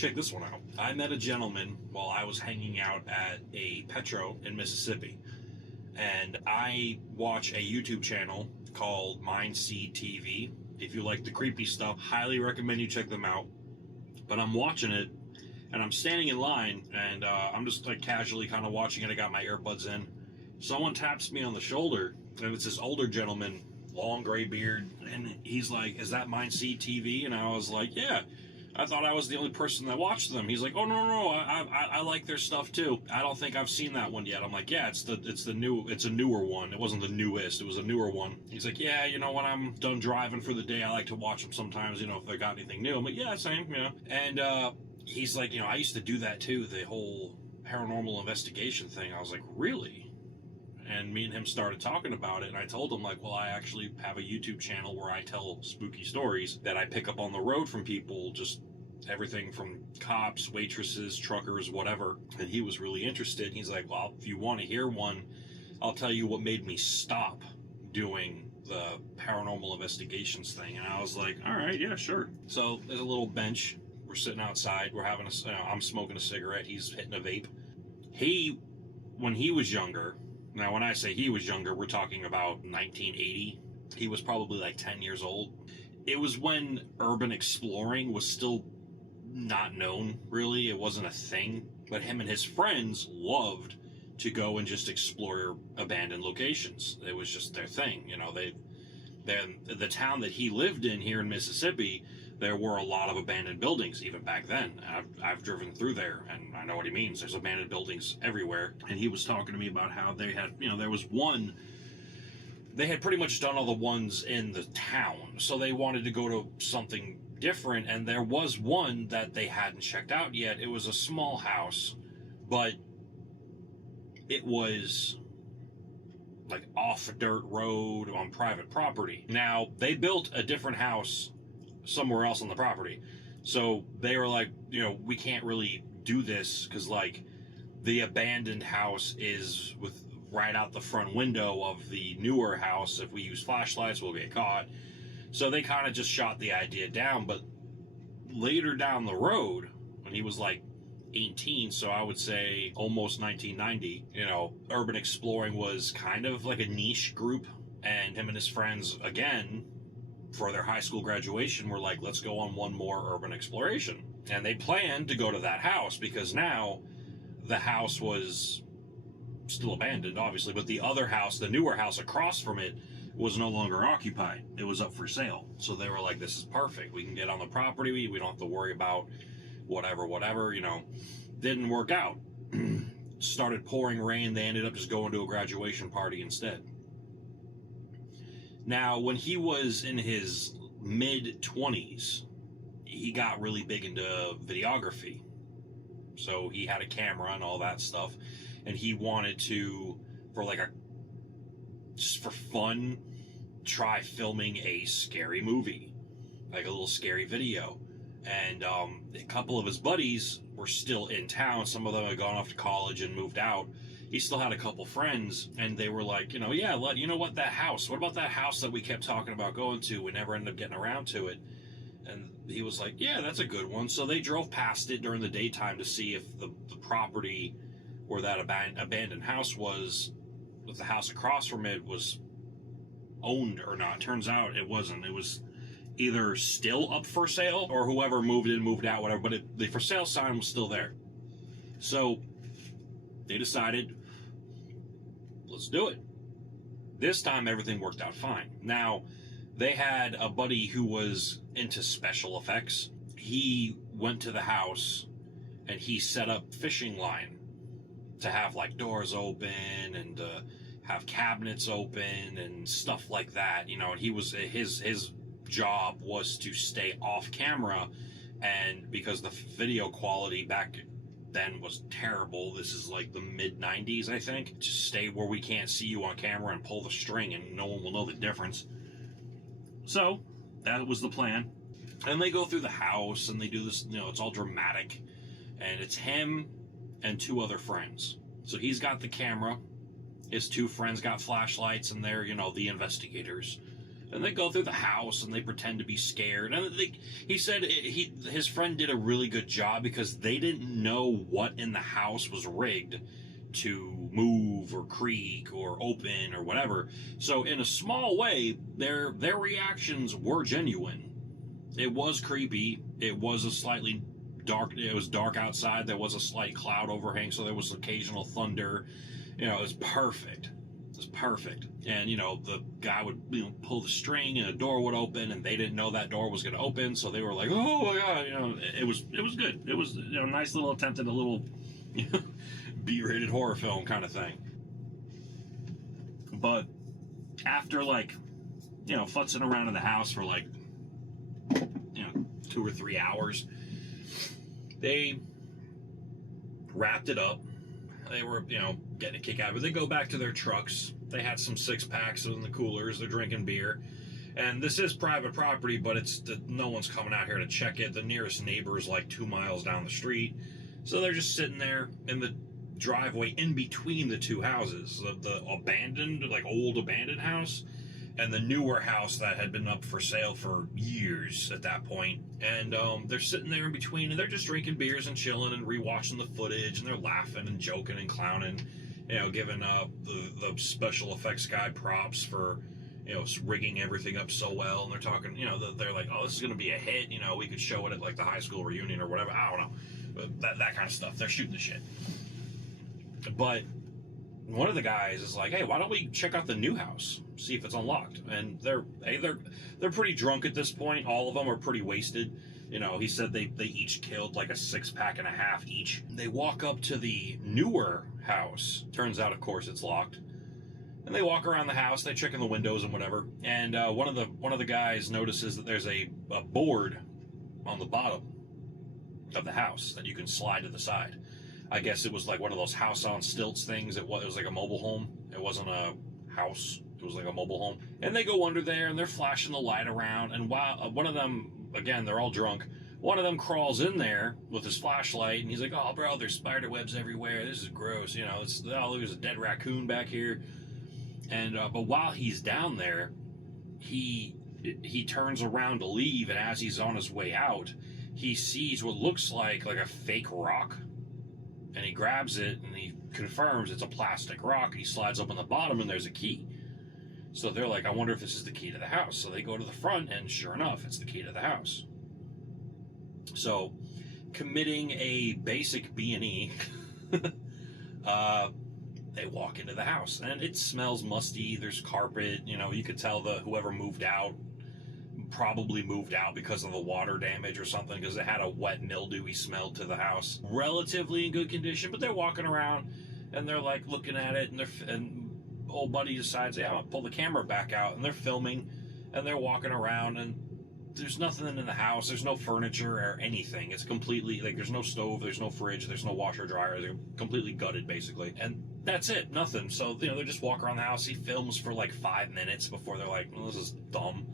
check this one out. I met a gentleman while I was hanging out at a Petro in Mississippi. And I watch a YouTube channel called Mind Seed TV. If you like the creepy stuff, highly recommend you check them out. But I'm watching it, and I'm standing in line, and I'm just like casually kind of watching it. I got my earbuds in. Someone taps me on the shoulder, and it's this older gentleman, long gray beard, and he's like, "Is that Mind Seed TV?" And I was like, "Yeah." I thought I was the only person that watched them. He's like, "Oh no, I like their stuff too. I don't think I've seen that one yet." I'm like, "Yeah, it's a newer one. It wasn't the newest. It was a newer one." He's like, "Yeah, when I'm done driving for the day, I like to watch them sometimes. If they got anything new." I'm like, "Yeah, same, yeah." And he's like, "I used to do that too. The whole paranormal investigation thing." I was like, "Really?" And me and him started talking about it, and I told him, like, well, I actually have a YouTube channel where I tell spooky stories that I pick up on the road from people, just everything from cops, waitresses, truckers, whatever. And he was really interested. He's like, well, if you want to hear one, I'll tell you what made me stop doing the paranormal investigations thing. And I was like, all right, yeah, sure. So there's a little bench. We're sitting outside. We're having I'm smoking a cigarette. He's hitting a vape. When he was younger, now, when I say he was younger, we're talking about 1980. He was probably like 10 years old. It was when urban exploring was still not known, really. It wasn't a thing. But him and his friends loved to go and just explore abandoned locations. It was just their thing. The town that he lived in here in Mississippi, there were a lot of abandoned buildings even back then. I've driven through there, and I know what he means. There's abandoned buildings everywhere. And he was talking to me about how they had, there was one, they had pretty much done all the ones in the town, so they wanted to go to something different, and there was one that they hadn't checked out yet. It was a small house, but it was like off a dirt road on private property. Now, they built a different house somewhere else on the property. So they were like, we can't really do this because, like, the abandoned house is right out the front window of the newer house. If we use flashlights, we'll get caught. So they kind of just shot the idea down. But later down the road, when he was like 18, so I would say almost 1990, urban exploring was kind of like a niche group, and him and his friends, again, for their high school graduation, were like, let's go on one more urban exploration. And they planned to go to that house because now the house was still abandoned, obviously, but the other house, the newer house across from it, was no longer occupied. It was up for sale. So they were like, this is perfect. We can get on the property. We don't have to worry about whatever, didn't work out. Started pouring rain. They ended up just going to a graduation party instead. Now, when he was in his mid-20s, he got really big into videography. So he had a camera and all that stuff, and he wanted to, just for fun, try filming a scary movie, like a little scary video. And a couple of his buddies were still in town. Some of them had gone off to college and moved out. He still had a couple friends, and they were like, yeah, what about that house that we kept talking about going to? We never ended up getting around to it. And he was like, yeah, that's a good one. So they drove past it during the daytime to see if the property where that abandoned house was, with the house across from it, was owned or not. Turns out it wasn't. It was either still up for sale, or whoever moved in, moved out, whatever, but the for sale sign was still there. So they decided, let's do it. This time everything worked out fine. Now, they had a buddy who was into special effects. He went to the house and he set up fishing line to have like doors open and have cabinets open and stuff like that, and he was, his job was to stay off camera, and because the video quality back then was terrible, this is like the mid-90s, I think, to stay where we can't see you on camera and pull the string and no one will know the difference. So that was the plan. And they go through the house and they do this, it's all dramatic, and it's him and two other friends. So he's got the camera, his two friends got flashlights, and they're, the investigators. And they go through the house and they pretend to be scared. And he said his friend did a really good job because they didn't know what in the house was rigged to move or creak or open or whatever. So in a small way, their reactions were genuine. It was creepy. It was a slightly dark. It was dark outside. There was a slight cloud overhang, so there was occasional thunder. You know, it was perfect. It was perfect. And, you know, the guy would, you know, pull the string and a door would open, and they didn't know that door was going to open, so they were like, oh my God, you know, it was good. It was, you know, a nice little attempt at a little, you know, B-rated horror film kind of thing. But after, like, you know, futzing around in the house for like, you know, 2 or 3 hours, they wrapped it up. They were, you know, getting a kick out of it. They go back to their trucks. They had some 6-packs in the coolers. They're drinking beer. And this is private property, but no one's coming out here to check it. The nearest neighbor is like 2 miles down the street. So they're just sitting there in the driveway in between the two houses. The abandoned, like old abandoned house, and the newer house that had been up for sale for years at that point. And they're sitting there in between, and they're just drinking beers and chilling and rewatching the footage, and they're laughing and joking and clowning, you know, giving the special effects guy props for, you know, rigging everything up so well. And they're talking, you know, they're like, oh, this is going to be a hit, you know, we could show it at like the high school reunion or whatever. I don't know, but that kind of stuff. They're shooting the shit. But one of the guys is like, hey, why don't we check out the new house, see if it's unlocked? And they're pretty drunk at this point. All of them are pretty wasted. You know, he said they each killed like a 6-pack and a half each. They walk up to the newer house. Turns out, of course, it's locked. And they walk around the house. They check in the windows and whatever. And one of the guys notices that there's a board on the bottom of the house that you can slide to the side. I guess it was like one of those house on stilts things. It was like a mobile home. It wasn't a house. It was like a mobile home. And they go under there and they're flashing the light around. And while one of them, again, they're all drunk, one of them crawls in there with his flashlight and he's like, oh, bro, there's spider webs everywhere. This is gross. You know, there's a dead raccoon back here. And, but while he's down there, he turns around to leave. And as he's on his way out, he sees what looks like a fake rock. And he grabs it and he confirms it's a plastic rock. He slides open the bottom and there's a key. So they're like, I wonder if this is the key to the house. So they go to the front and sure enough, it's the key to the house. So committing a basic B&E, they walk into the house and it smells musty. There's carpet, you know, you could tell whoever moved out probably moved out because of the water damage or something, because it had a wet, mildewy smell to the house. Relatively in good condition, but they're walking around and they're like looking at it, and old buddy decides, yeah, I'll pull the camera back out, and they're filming and they're walking around, and there's nothing in the house. There's no furniture or anything. It's completely like there's no stove, there's no fridge, there's no washer dryer. They're completely gutted basically, and that's it, nothing. So, you know, they just walk around the house. He films for like 5 minutes before they're like, well, this is dumb.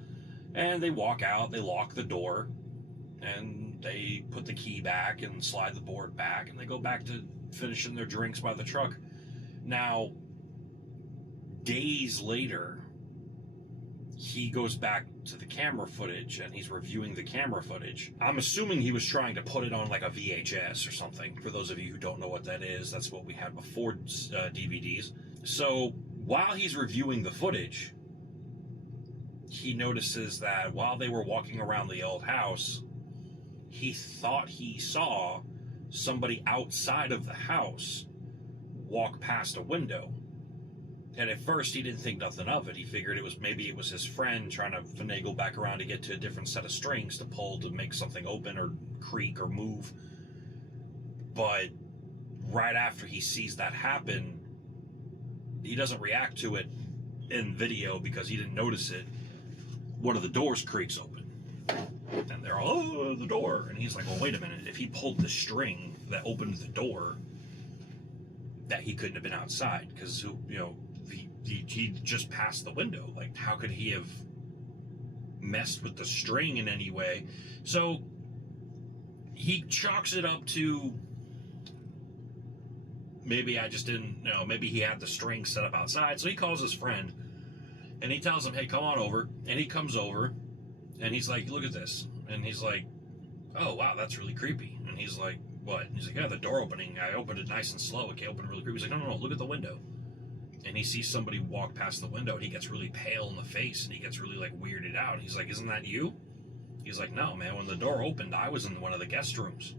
And they walk out, they lock the door, and they put the key back and slide the board back, and they go back to finishing their drinks by the truck. Now, days later, he goes back to the camera footage, and he's reviewing the camera footage. I'm assuming he was trying to put it on like a VHS or something. For those of you who don't know what that is, that's what we had before DVDs. So, while he's reviewing the footage, he notices that while they were walking around the old house, he thought he saw somebody outside of the house walk past a window. And at first he didn't think nothing of it. He figured maybe it was his friend trying to finagle back around to get to a different set of strings to pull to make something open or creak or move. But right after he sees that happen, he doesn't react to it in video because he didn't notice it. One of the doors creaks open, and they're all, oh, the door. And he's like, well, wait a minute. If he pulled the string that opened the door, that he couldn't have been outside, because, you know, he just passed the window. Like, how could he have messed with the string in any way? So he chalks it up to, maybe I just didn't know, maybe he had the string set up outside. So he calls his friend, And he tells him, hey, come on over. And he comes over, and he's like, look at this. And he's like, oh, wow, that's really creepy. And he's like, what? And he's like, yeah, the door opening. I opened it nice and slow. It opened really creepy. He's like, no, look at the window. And he sees somebody walk past the window, and he gets really pale in the face, and he gets really, like, weirded out. And he's like, isn't that you? He's like, no, man, when the door opened, I was in one of the guest rooms.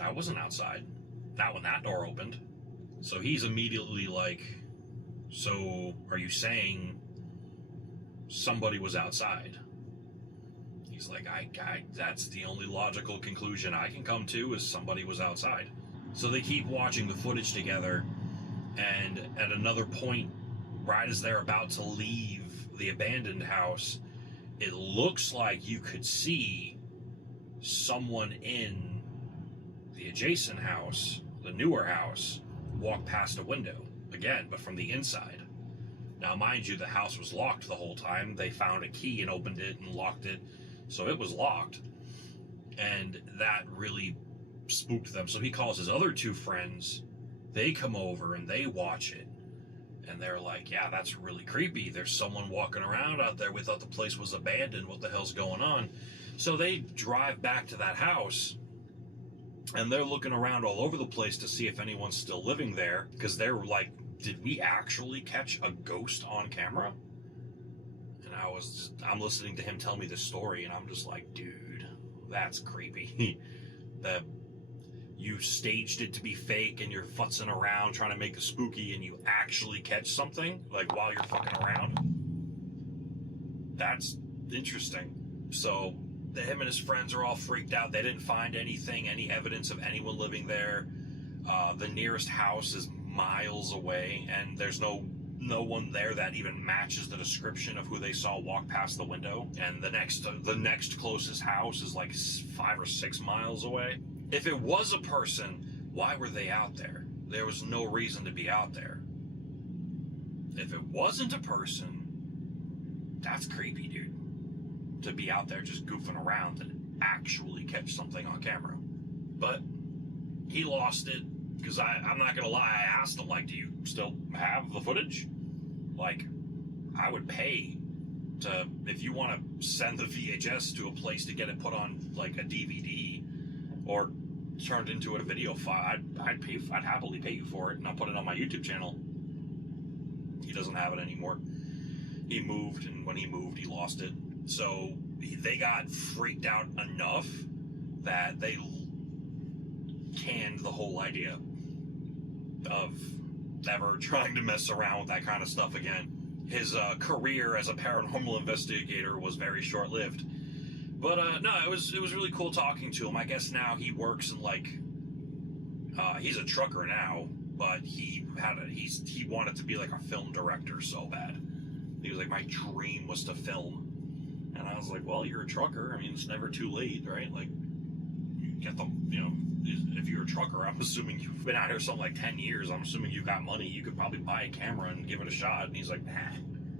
I wasn't outside. Not when that door opened. So he's immediately like, so are you saying somebody was outside? He's like, that's the only logical conclusion I can come to, is somebody was outside. So they keep watching the footage together, and at another point, right as they're about to leave the abandoned house, it looks like you could see someone in the adjacent house, the newer house, walk past a window again, but from the inside. Now, mind you, the house was locked the whole time. They found a key and opened it and locked it, so it was locked. And that really spooked them. So he calls his other two friends. They come over and they watch it. And they're like, yeah, that's really creepy. There's someone walking around out there. We thought the place was abandoned. What the hell's going on? So they drive back to that house, and they're looking around all over the place to see if anyone's still living there, because they're like, did we actually catch a ghost on camera? And I'm listening to him tell me this story, and I'm just like, dude, that's creepy. That you staged it to be fake, and you're futzing around trying to make it spooky, and you actually catch something, like, while you're fucking around. That's interesting. So him and his friends are all freaked out. They didn't find anything, any evidence of anyone living there. The nearest house is miles away, and there's no one there that even matches the description of who they saw walk past the window. And the next closest house is like 5 or 6 miles away. If it was a person, why were they out there? There was no reason to be out there. If it wasn't a person, that's creepy, dude. To be out there just goofing around and actually catch something on camera. But he lost it, because I'm not gonna lie, I asked him, like, do you still have the footage? Like, I would pay to, if you want to send the VHS to a place to get it put on, like, a DVD or turned into a video file, I'd happily pay you for it, and I'll put it on my YouTube channel. He doesn't have it anymore. He moved, and when he moved, he lost it. So they got freaked out enough that they canned the whole idea of ever trying to mess around with that kind of stuff again. His career as a paranormal investigator was very short-lived. But no, it was really cool talking to him. I guess now he works in, like, he's a trucker now, but he wanted to be like a film director so bad. He was like, my dream was to film. And I was like, well, you're a trucker. I mean, it's never too late, right? Like, you get them, if you're a trucker, I'm assuming you've been out here something like 10 years. I'm assuming you've got money. You could probably buy a camera and give it a shot. And he's like, nah,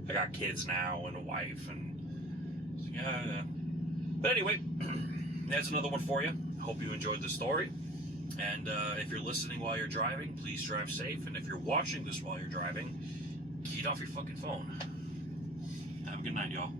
I got kids now and a wife. And I was like, yeah. But anyway, that's another one for you. Hope you enjoyed the story. And if you're listening while you're driving, please drive safe. And if you're watching this while you're driving, get off your fucking phone. Have a good night, y'all.